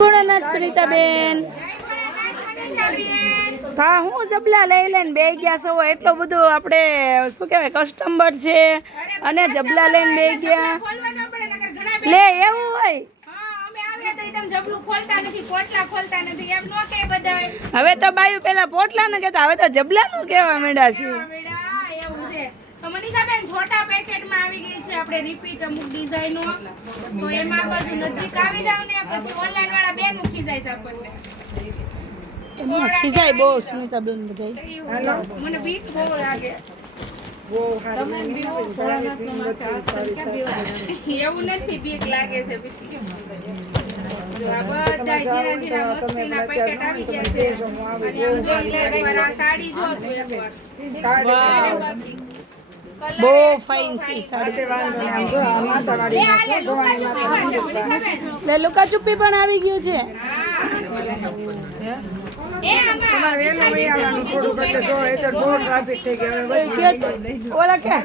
ભોળાનાથ સુનીતાબેન હા હું જબલા લઈ લઈને બે ગયા છો એટલો બધો આપણે શું કહેવાય કસ્ટમર છે અને જબલા લઈને બે ગયા લે એવું હોય હવે તો બાયું પેલા પોટલા ને કહેતા હવે તો જબલા નું કહેવા માંડ્યા છે તો મનીષાબેન છોટા પેકેટમાં આવી ગઈ છે આપણે રિપીટ અમુક ડિઝાઇનો તો એમાં બધું નજીક આવી જાવ ને પછી ઓનલાઈન વાળા બેન મૂકી જાય છે આપણને ખીજાય બહુ સુનીતાબેન બધાય મને બીક બહુ લાગે એવું નથી બીક લાગે છે પછી જો આ બધા જીરા જીરા મસ્તીના પેકેટ આવી ગયા છે અને આમ જો એકવાર આ સાડી જો તો એકવાર બહુ ફાઇન છે સાડી લે લુકા ચુપ્પી પણ આવી ગયું છે ઓલા કે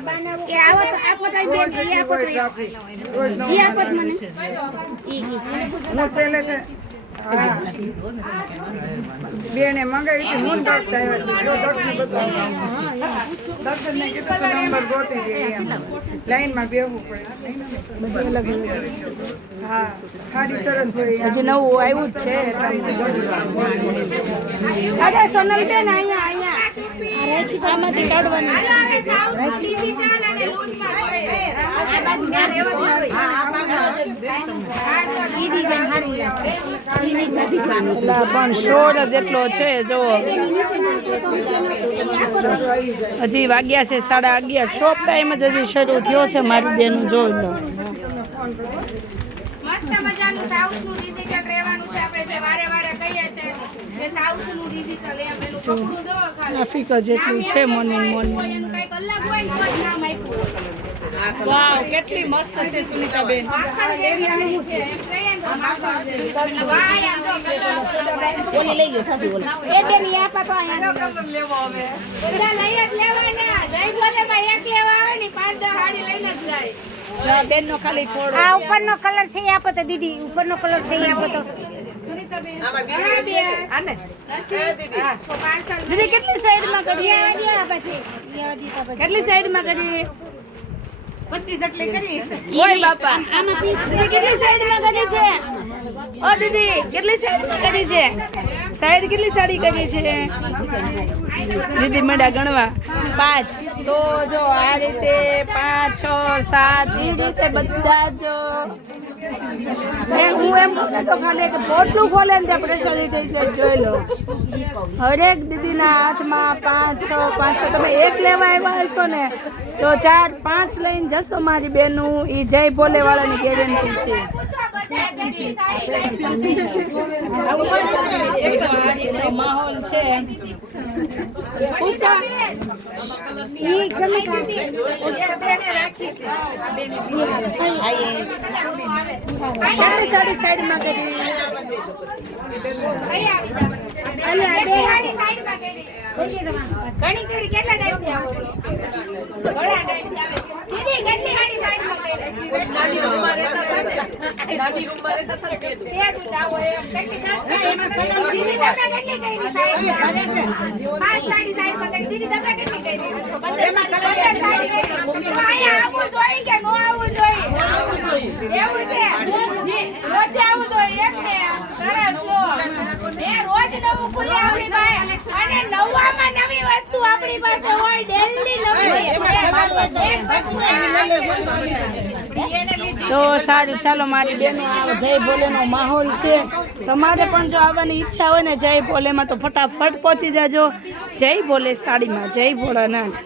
બેને મંગાવી હતી હું દક્ષ દક્ષને કીધું નંબર ગોતી દે લાઈનમાં બેહવું પડે હા સાડી સરસ હોય હજી નવું આવ્યું જ છે અરે સોનલબેન અહીંયા આમાંથી કાઢવાની પણ શોર જેટલો છે જો હજી વાગ્યા છે 11:30 શોપ ટાઈમ જ હજી શરૂ થયો છે મારી બેનું જોઈ લો મસ્ત મજાનું સાઉથનું ડિજિટલ રહેવાનું છે આપણે જે વારે વારે કહીએ છે કે સાઉથનું ડિજિટલ એમ એનું કપડું જો ખાલી ટ્રાફિક જેટલું છે મોર્નિંગ કોઈ એનું કંઈક અલગ હોય ને તો જ નામ આપ્યું વાવ કેટલી મસ્ત છે સુનીતાબેન માખણ જેવી આવી છે એમ કહીએ ને તો માખણ જેવી એટલે વાય આમ જો કલર ઓલી લઈ ગયો થાતી ઓલી એ બેન ઈ આપા તો અહીંયા કલર લેવો હવે બધા લઈ જ લેવાના જઈ બોલે ભાઈ એક લેવા આવે ને 5-10 હાડી લઈને જ જાય બેન નો ખાલી થોડો આ ઉપરનો કલર છે આપો તો દીદી ઉપરનો કલર છે આપો તો દીદી કેટલી સાઈડમાં કરી કેટલી સાઈડમાં કરી 25 એટલે કરી ઓય બાપા દીદી કેટલી સાઈડમાં કરી છે ઓ દીદી કેટલી સાઈડમાં કરી છે સાઈડ કેટલી સાડી કરી છે દીદી મંડા ગણવા 5 તો જો આ રીતે 5 6 7 એ રીતે બધા જ હું એમ કહું તો ખાલી કે પોટલું ખોલે ને ત્યાં પ્રેશર થઈ જાય જોઈ લો હરેક દીદીના હાથમાં 5 6 તમે એક લેવા આવ્યા હશો ને તો 4 5 લઈને જશો મારી બેનું એ જય ભોલે વાળાની ગેરંટી છે માહોલ છે પૂછતા સાડી સાઈડમાં કરી ઘણી કરી કેટલા ટાઈમથી આવો છો ઘણા ટાઈમથી આવે દીદી કેટલી હાડી સાઈડમાં કરી નાની રૂમમાં રહેતા નાની રૂમમાં રહેતા તે જ આવો એમ કેટલી દીદી તમે કેટલી કરી સાઈડમાં 5 સાડી સાઈડમાં કરી દીદી તમે કેટલી કરી 15 સાડી કરી અહીંયા આવું જોઈએ કે નો આવું જોઈએ એવું છે રોજ આવું જોઈએ એમ ને સરસ લો એ રોજ નવું ખુલે આપણી પાસે અને નવામાં નવી વસ્તુ આપણી પાસે હોય ડેલી નવી તો સારું ચાલો મારી બેનો જય ભોલેનો માહોલ છે તમારે પણ જો આવવાની ઈચ્છા હોય ને જય ભોલેમાં તો ફટાફટ પહોંચી જાજો જય ભોલે સાડીમાં જય ભોળાનાથ